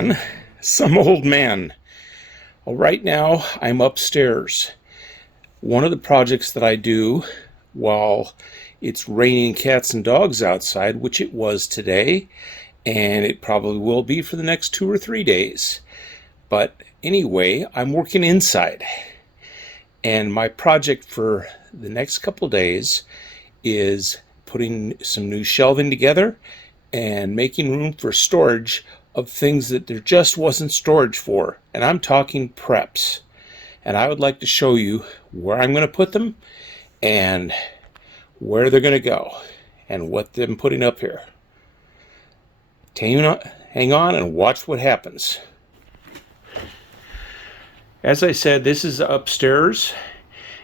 again, some old man. Well, right now I'm upstairs. One of the projects that I do while it's raining cats and dogs outside, which it was today, and it probably will be for the next 2 or 3 days. But anyway, I'm working inside. And my project for the next couple days is putting some new shelving together and making room for storage of things that there just wasn't storage for. And I'm talking preps. And I would like to show you where I'm going to put them and where they're going to go and what I'm putting up here. Hang on and watch what happens. As I said, this is upstairs,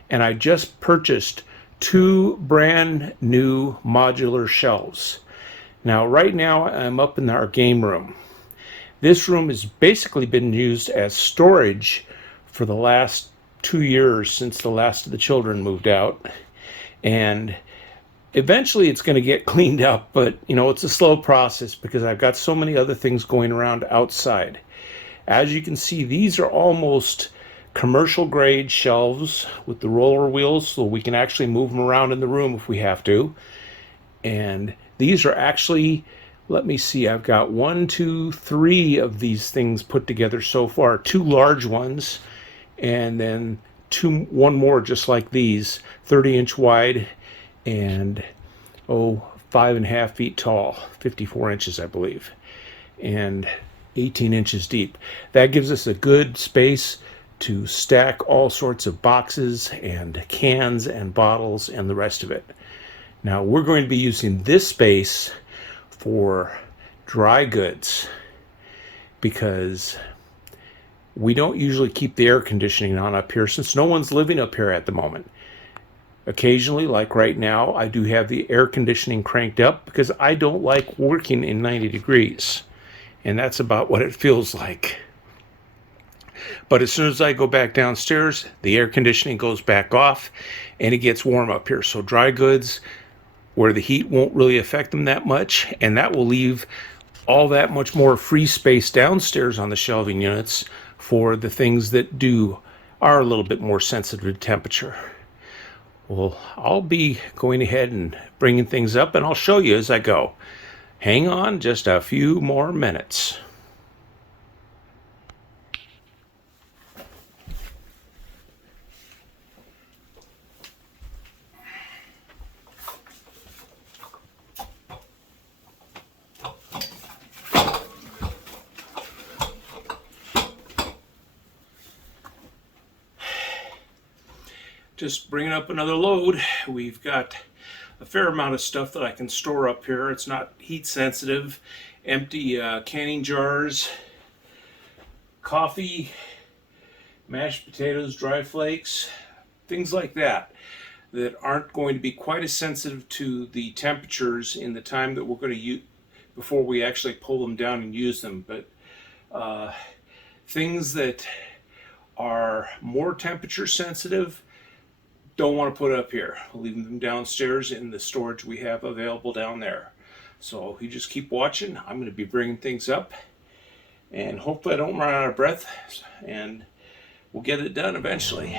and I just purchased 2 brand new modular shelves. Now, right now, I'm up in our game room. This room has basically been used as storage for the last 2 years since the last of the children moved out. And eventually it's going to get cleaned up, but it's a slow process because I've got so many other things going around outside. As you can see, these are almost commercial grade shelves with the roller wheels, so we can actually move them around in the room if we have to. And these are actually, let me see, I've got 1, 2, 3 of these things put together so far. 2 large ones, and then one more just like these, 30-inch wide and 5.5 feet tall, 54 inches I believe, and 18 inches deep. That gives us a good space to stack all sorts of boxes and cans and bottles and the rest of it. Now we're going to be using this space for dry goods because we don't usually keep the air conditioning on up here since no one's living up here at the moment. Occasionally, like right now, I do have the air conditioning cranked up because I don't like working in 90 degrees. And that's about what it feels like. But as soon as I go back downstairs, the air conditioning goes back off and it gets warm up here. So dry goods, where the heat won't really affect them that much, and that will leave all that much more free space downstairs on the shelving units for the things that are a little bit more sensitive to temperature. Well, I'll be going ahead and bringing things up, and I'll show you as I go. Hang on just a few more minutes. Just bringing up another load. We've got a fair amount of stuff that I can store up here. It's not heat sensitive. Empty canning jars, coffee, mashed potatoes, dry flakes, things like that aren't going to be quite as sensitive to the temperatures in the time that we're going to use before we actually pull them down and use them. But things that are more temperature sensitive, don't want to put up here. We'll leave them downstairs in the storage we have available down there. So you just keep watching. I'm going to be bringing things up, and hopefully I don't run out of breath, and we'll get it done eventually.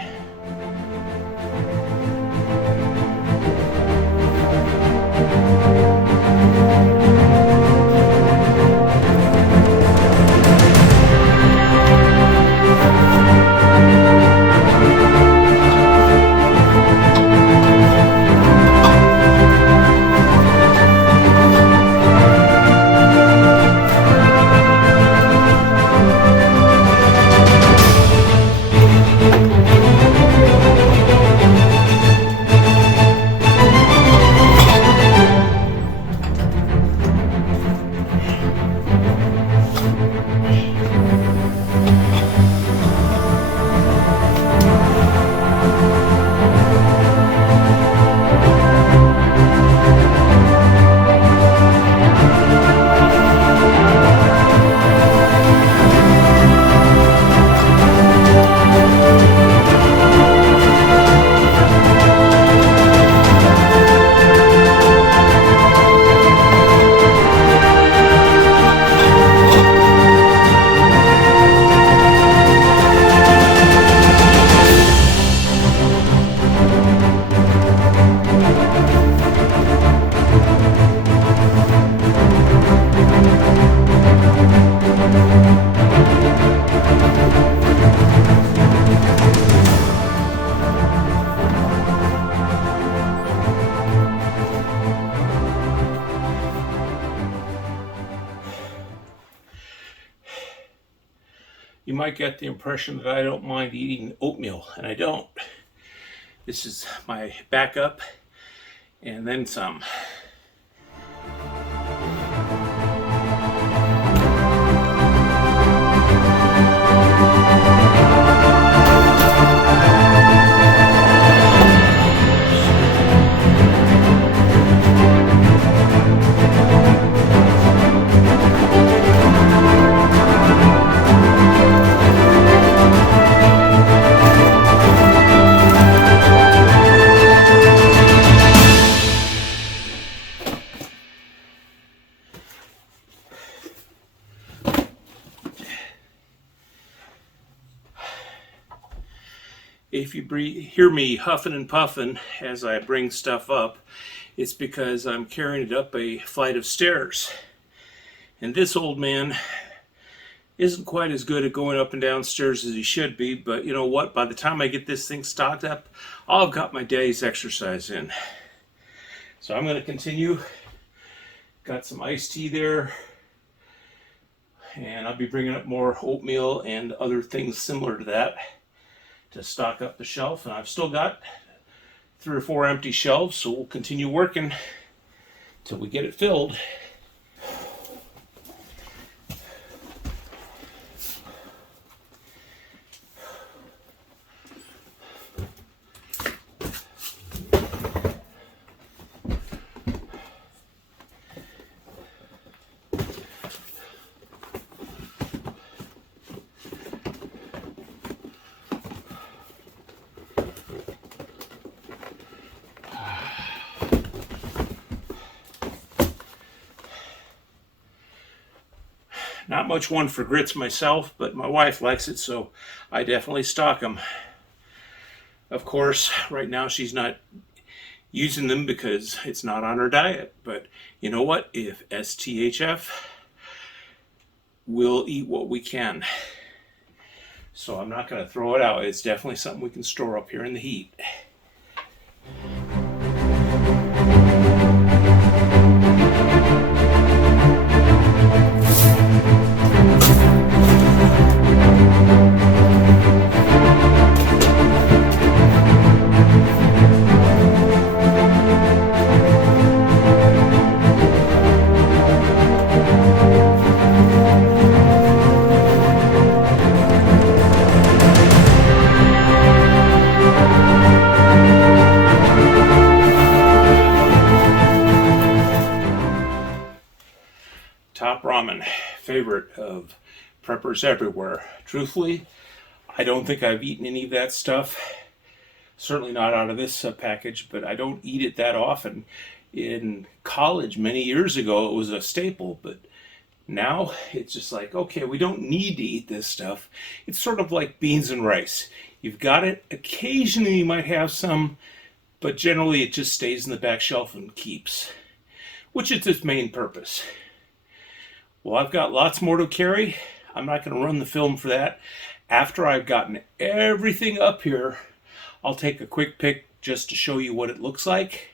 You might get the impression that I don't mind eating oatmeal, and I don't. This is my backup, and then some. If you hear me huffing and puffing as I bring stuff up, it's because I'm carrying it up a flight of stairs. And this old man isn't quite as good at going up and down stairs as he should be, but you know what? By the time I get this thing stocked up, I've got my day's exercise in. So I'm going to continue. Got some iced tea there, and I'll be bringing up more oatmeal and other things similar to that to stock up the shelf. And I've still got 3 or 4 empty shelves, so we'll continue working till we get it filled. Not much one for grits myself, but my wife likes it, so I definitely stock them. Of course, right now she's not using them because it's not on her diet, but you know what? If STHF, we'll eat what we can. So I'm not going to throw it out. It's definitely something we can store up here in the heat. Top ramen, favorite of preppers everywhere. Truthfully, I don't think I've eaten any of that stuff. Certainly not out of this package, but I don't eat it that often. In college many years ago, it was a staple, but now it's just like, okay, we don't need to eat this stuff. It's sort of like beans and rice. You've got it. Occasionally you might have some, but generally it just stays in the back shelf and keeps, which is its main purpose. Well, I've got lots more to carry. I'm not going to run the film for that. After I've gotten everything up here, I'll take a quick pic just to show you what it looks like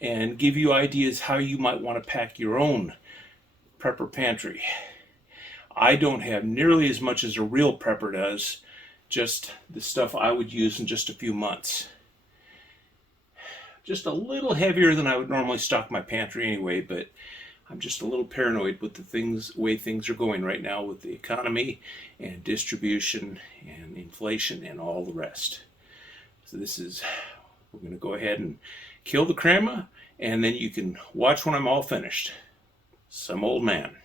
and give you ideas how you might want to pack your own prepper pantry. I don't have nearly as much as a real prepper does, just the stuff I would use in just a few months. Just a little heavier than I would normally stock my pantry anyway, but I'm just a little paranoid with the way things are going right now with the economy and distribution and inflation and all the rest. So we're going to go ahead and kill the crema, and then you can watch when I'm all finished. Some old man.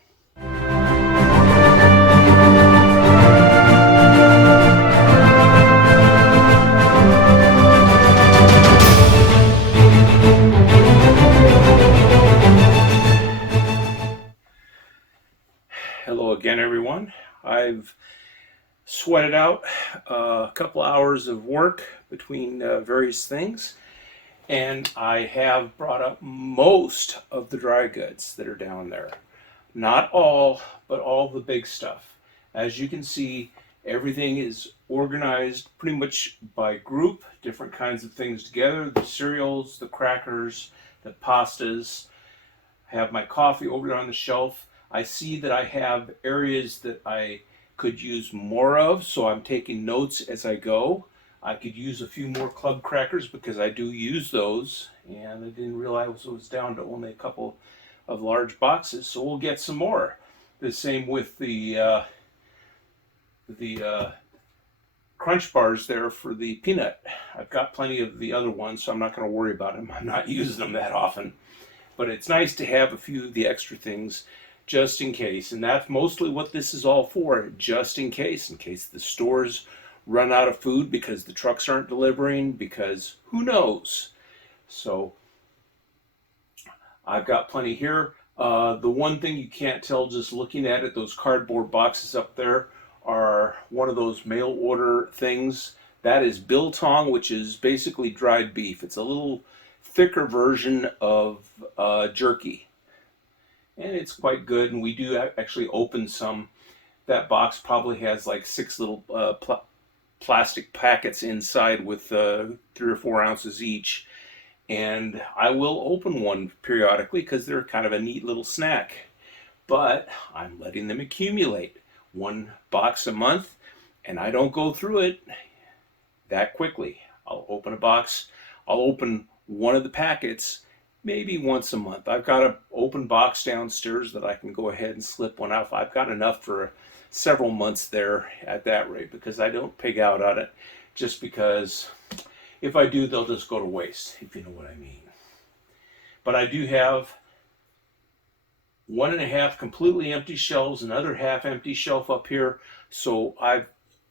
Hello again, everyone. I've sweated out a couple hours of work between various things, and I have brought up most of the dry goods that are down there. Not all, but all the big stuff. As you can see, everything is organized pretty much by group, different kinds of things together, the cereals, the crackers, the pastas. I have my coffee over there on the shelf. I see that I have areas that I could use more of, so I'm taking notes as I go. I could use a few more club crackers because I do use those, and I didn't realize it was down to only a couple of large boxes, so we'll get some more. The same with the crunch bars there for the peanut. I've got plenty of the other ones, so I'm not going to worry about them. I'm not using them that often. But it's nice to have a few of the extra things just in case. And that's mostly what this is all for, just in case the stores run out of food because the trucks aren't delivering, because who knows. So I've got plenty here. The one thing you can't tell just looking at it, those cardboard boxes up there are one of those mail order things. That is biltong, which is basically dried beef. It's a little thicker version of jerky, and it's quite good. And we do actually open some. That box probably has like 6 little plastic packets inside with 3 or 4 ounces each, and I will open one periodically because they're kind of a neat little snack, but I'm letting them accumulate. 1 box a month, and I don't go through it that quickly. I'll open a box, I'll open one of the packets maybe once a month. I've got an open box downstairs that I can go ahead and slip one out. I've got enough for several months there at that rate, because I don't pig out on it, just because if I do, they'll just go to waste, if you know what I mean. But I do have 1.5 completely empty shelves, another half empty shelf up here, so I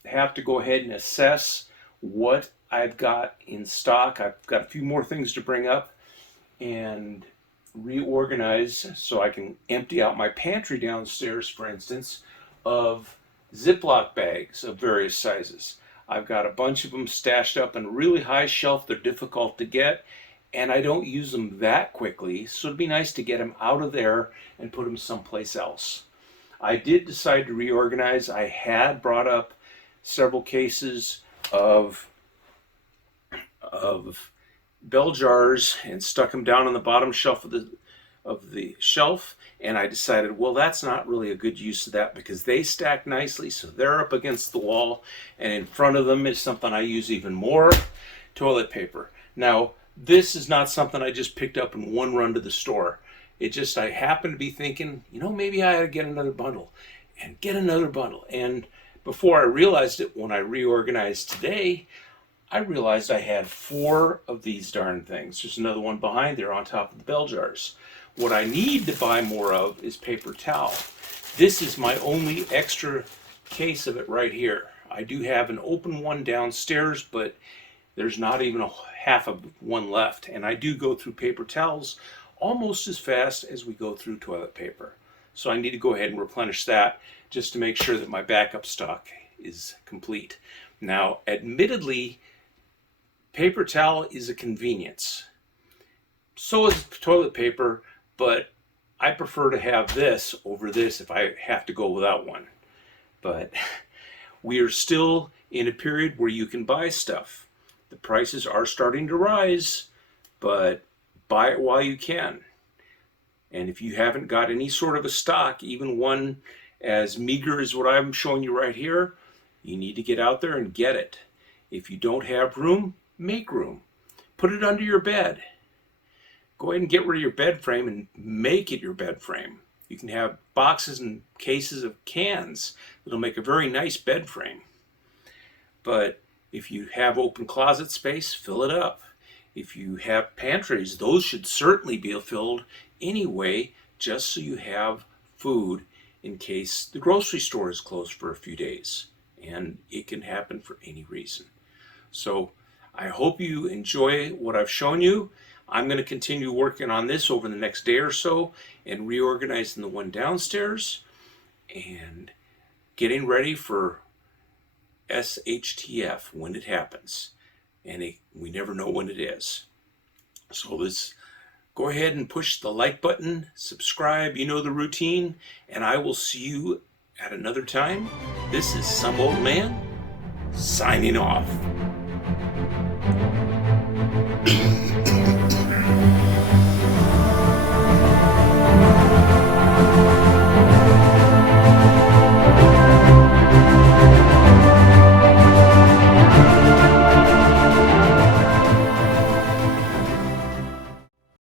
have to go ahead and assess what I've got in stock. I've got a few more things to bring up and reorganize so I can empty out my pantry downstairs, for instance, of Ziploc bags of various sizes. I've got a bunch of them stashed up in a really high shelf. They're difficult to get, and I don't use them that quickly, so it'd be nice to get them out of there and put them someplace else. I did decide to reorganize. I had brought up several cases of bell jars and stuck them down on the bottom shelf of the shelf, and I decided, well, that's not really a good use of that because they stack nicely, so they're up against the wall, and in front of them is something I use even more: toilet paper. Now, this is not something I just picked up in one run to the store. It just, I happened to be thinking, maybe I ought to get another bundle and get another bundle. And before I realized it, when I reorganized today, I realized I had 4 of these darn things. There's another one behind there on top of the bell jars. What I need to buy more of is paper towel. This is my only extra case of it right here. I do have an open one downstairs, but there's not even a half of one left. And I do go through paper towels almost as fast as we go through toilet paper. So I need to go ahead and replenish that just to make sure that my backup stock is complete. Now, admittedly, paper towel is a convenience. So is toilet paper, but I prefer to have this over this if I have to go without one. But we are still in a period where you can buy stuff. The prices are starting to rise, but buy it while you can. And if you haven't got any sort of a stock, even one as meager as what I'm showing you right here, you need to get out there and get it. If you don't have room, make room. Put it under your bed. Go ahead and get rid of your bed frame and make it your bed frame. You can have boxes and cases of cans that'll make a very nice bed frame. But if you have open closet space, fill it up. If you have pantries, those should certainly be filled anyway, just so you have food in case the grocery store is closed for a few days. And it can happen for any reason. So I hope you enjoy what I've shown you. I'm going to continue working on this over the next day or so and reorganizing the one downstairs and getting ready for SHTF when it happens. And we never know when it is. So let's go ahead and push the like button, subscribe, you know the routine, and I will see you at another time. This is Some Old Man signing off.